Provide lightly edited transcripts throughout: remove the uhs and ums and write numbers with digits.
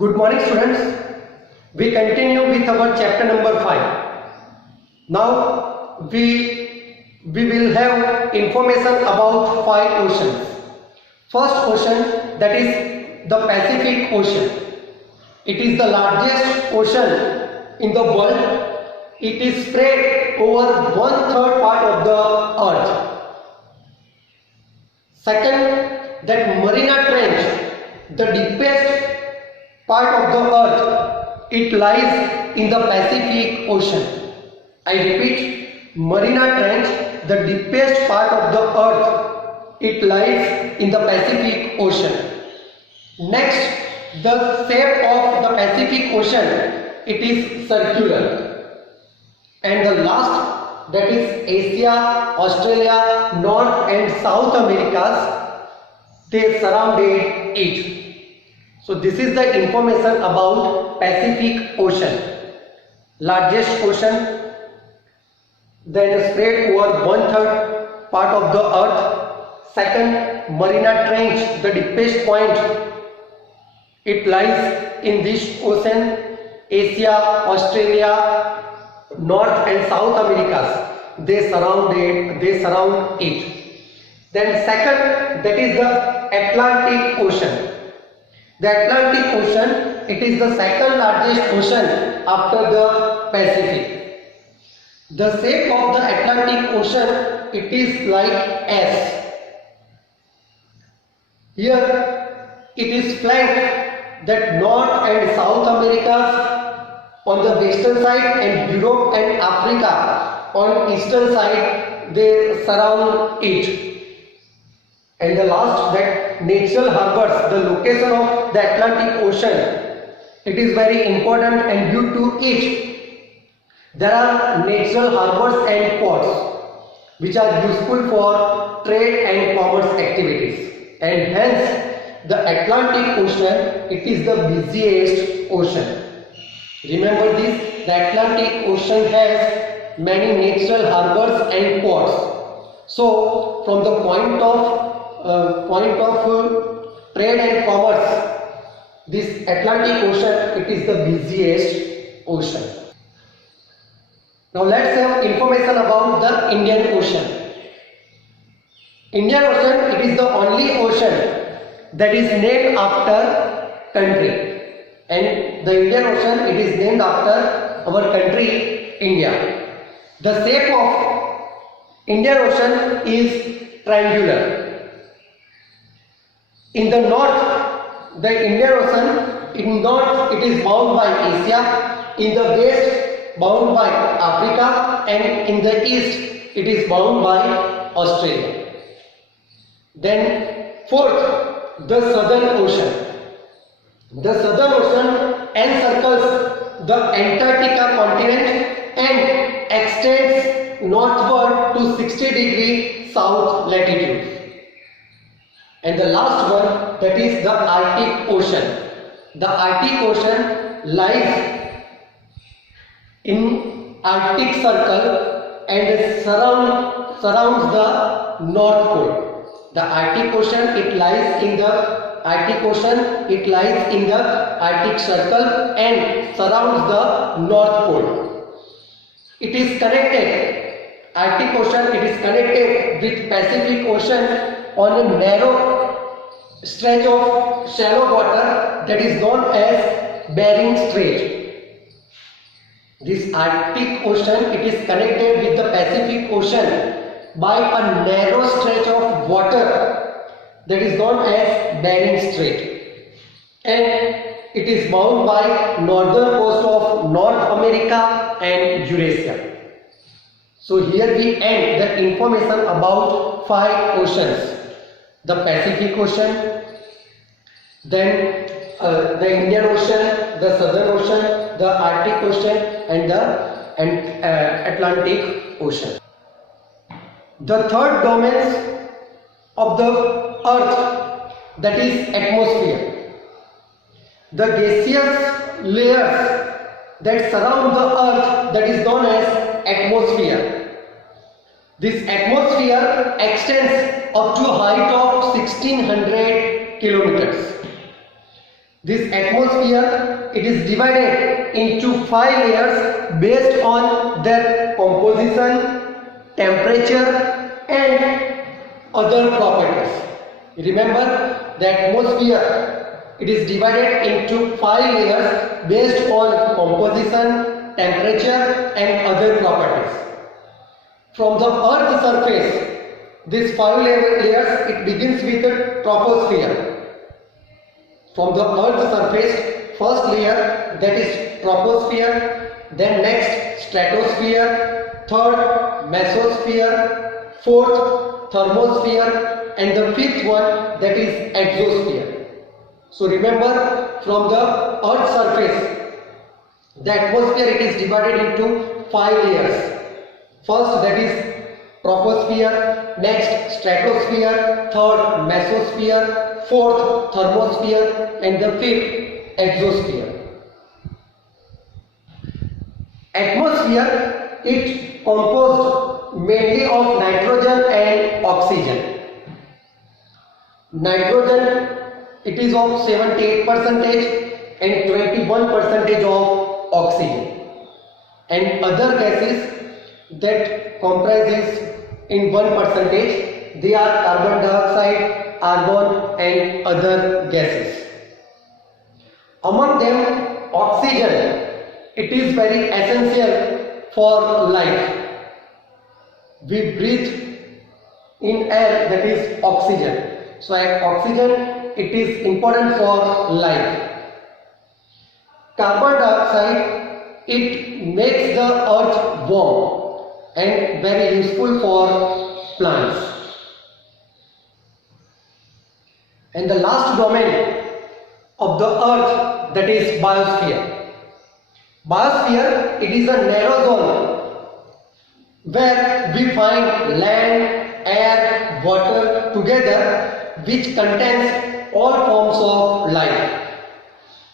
Good morning, students. We continue with our chapter number 5. Now we will have information about 5 oceans. First ocean, that is the Pacific Ocean. It is the largest ocean in the world. It is spread over 1/3 part of the earth. Second, that Mariana Trench, the deepest part of the earth, it lies in the Pacific Ocean. I repeat, Mariana Trench, the deepest part of the earth, it lies in the Pacific Ocean. Next, the shape of the Pacific Ocean, it is circular. And the last, that is Asia, Australia, North and South Americas, they surrounded it. So this is the information about Pacific Ocean, largest ocean, then spread over 1/3 part of the earth. Second, Mariana Trench, the deepest point, it lies in this ocean. Asia, Australia, North and South Americas, they surround it. Then second, that is the Atlantic Ocean. The Atlantic Ocean, it is the second largest ocean after the Pacific. The shape of the Atlantic Ocean, it is like S. Here it is flanked that North and South Americas on the western side and Europe and Africa on eastern side, they surround it. And the last, that natural harbors, the location of the Atlantic Ocean, it is very important, and due to it there are natural harbors and ports which are useful for trade and commerce activities, and hence the Atlantic Ocean, it is the busiest ocean. Remember this, the Atlantic Ocean has many natural harbors and ports. So from the point of trade and commerce, this Atlantic Ocean, it is the busiest ocean. Now let's have information about the Indian Ocean. Indian Ocean, it is the only ocean that is named after country, and the Indian Ocean, it is named after our country, India. The shape of Indian Ocean is triangular. In the north, the Indian Ocean, in north it is bound by Asia, in the west bound by Africa, and in the east it is bound by Australia. Then fourth, the Southern Ocean. The Southern Ocean encircles the Antarctica continent and extends northward to 60° south latitude. And the last one, that is the Arctic Ocean. The Arctic Ocean lies in Arctic Circle and surrounds the North Pole. The Arctic Ocean, it lies in the Arctic Ocean, it lies in the Arctic Circle and surrounds the North Pole. It is connected, Arctic Ocean, it is connected with Pacific Ocean on a narrow stretch of shallow water that is known as Bering Strait. This Arctic Ocean, it is connected with the Pacific Ocean by a narrow stretch of water that is known as Bering Strait, and it is bound by northern coast of North America and Eurasia. So here we end the information about 5 oceans: the Pacific Ocean, then the Indian Ocean, the Southern Ocean, the Arctic Ocean, and the Atlantic Ocean. The third domain of the earth, that is atmosphere. The gaseous layers that surround the earth, that is known as atmosphere. This atmosphere extends up to a height of 1600 kilometers. This atmosphere, it is divided into 5 layers based on their composition, temperature and other properties. Remember, the atmosphere, it is divided into 5 layers based on composition, temperature and other properties. From the earth surface, these 5 layers, it begins with the troposphere. From the earth surface, first layer, that is troposphere, then next stratosphere, third mesosphere, fourth thermosphere and the fifth one, that is exosphere. So remember, from the earth surface, the atmosphere, it is divided into 5 layers. First, that is troposphere, next stratosphere, third mesosphere, fourth thermosphere and the fifth exosphere. Atmosphere, it composed mainly of nitrogen and oxygen. Nitrogen, it is of 78% and 21% of oxygen, and other gases that comprises in 1%, they are carbon dioxide, argon and other gases. Among them, oxygen, it is very essential for life. We breathe in air, that is oxygen. So oxygen, it is important for life. Carbon dioxide, it makes the earth warm and very useful for plants. And the last domain of the earth, that is biosphere. Biosphere, it is a narrow zone where we find land, air, water together, which contains all forms of life.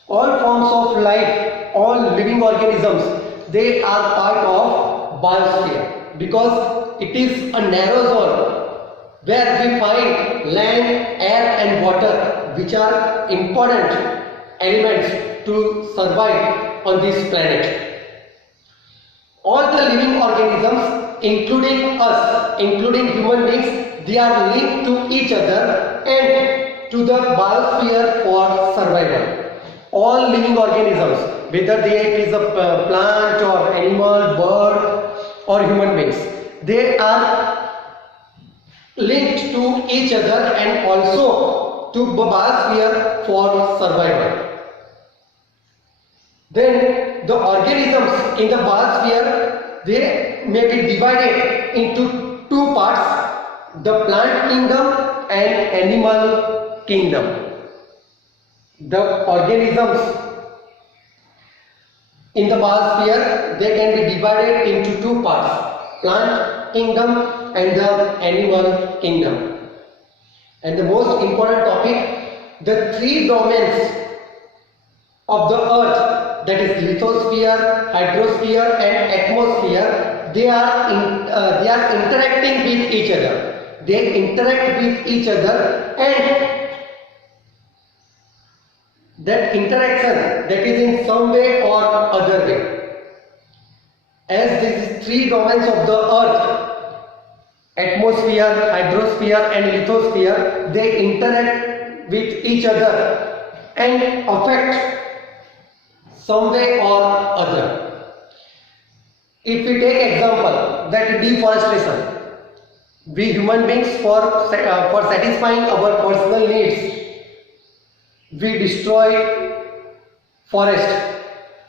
All forms of life, all living organisms, they are part of biosphere because it is a narrow zone where we find land, air and water, which are important elements to survive on this planet. All the living organisms, including us, including human beings, they are linked to each other and to the biosphere for survival. All living organisms, whether it is a plant or animal, bird or human beings, they are linked to each other and also to the biosphere for survival. Then the organisms in the biosphere, they may be divided into 2 parts, the plant kingdom and animal kingdom. The organisms in the biosphere, they can be divided into 2 parts, plant kingdom and the animal kingdom. And the most important topic, the 3 domains of the earth, that is lithosphere, hydrosphere and atmosphere, they are interacting with each other. They interact with each other, and that interaction, that is in some way or other way. As these 3 domains of the earth, atmosphere, hydrosphere and lithosphere, they interact with each other and affect some way or other. If we take example, that deforestation, we human beings for satisfying our personal needs, we destroy forest,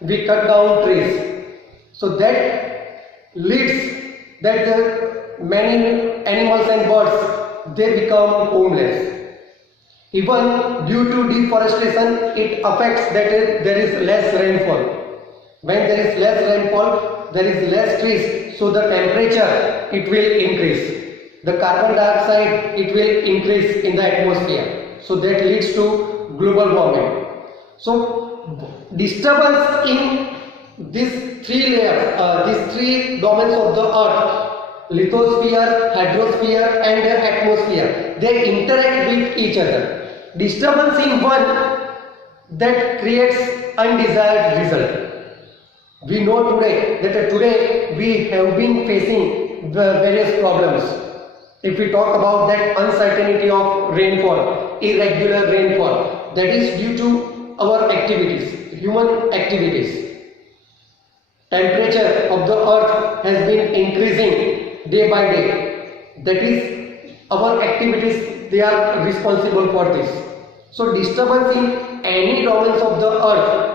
we cut down trees. So that leads that many animals and birds, they become homeless. Even due to deforestation, it affects that there is less rainfall. When there is less rainfall, there is less trees, so the temperature, it will increase. The carbon dioxide, it will increase in the atmosphere. So that leads to global warming. So disturbance in these 3 layers, these 3 domains of the earth, lithosphere, hydrosphere and the atmosphere, they interact with each other. Disturbance in one that creates undesired result. We know today that today we have been facing the various problems. If we talk about that uncertainty of rainfall, irregular rainfall, that is due to our activities, human activities. Temperature of the earth has been increasing day by day. That is our activities, they are responsible for this. So disturbance in any domains of the earth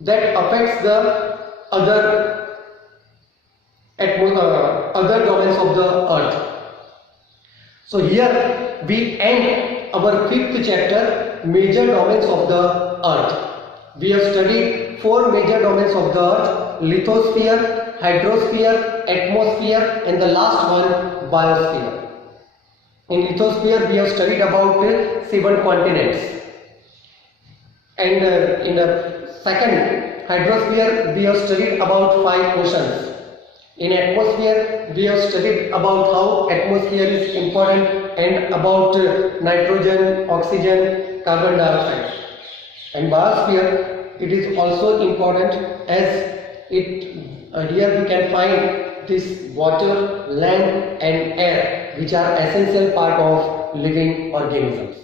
that affects the other domains of the earth. So here we end our fifth chapter, major domains of the earth. We have studied four major domains of the earth: lithosphere, hydrosphere, atmosphere, and the last one, biosphere. In lithosphere we have studied about 7 continents, and in the second, hydrosphere, we have studied about 5 oceans. In atmosphere, we have studied about how atmosphere is important and about nitrogen, oxygen, carbon dioxide. And biosphere, it is also important as here we can find this water, land and air, which are essential part of living organisms.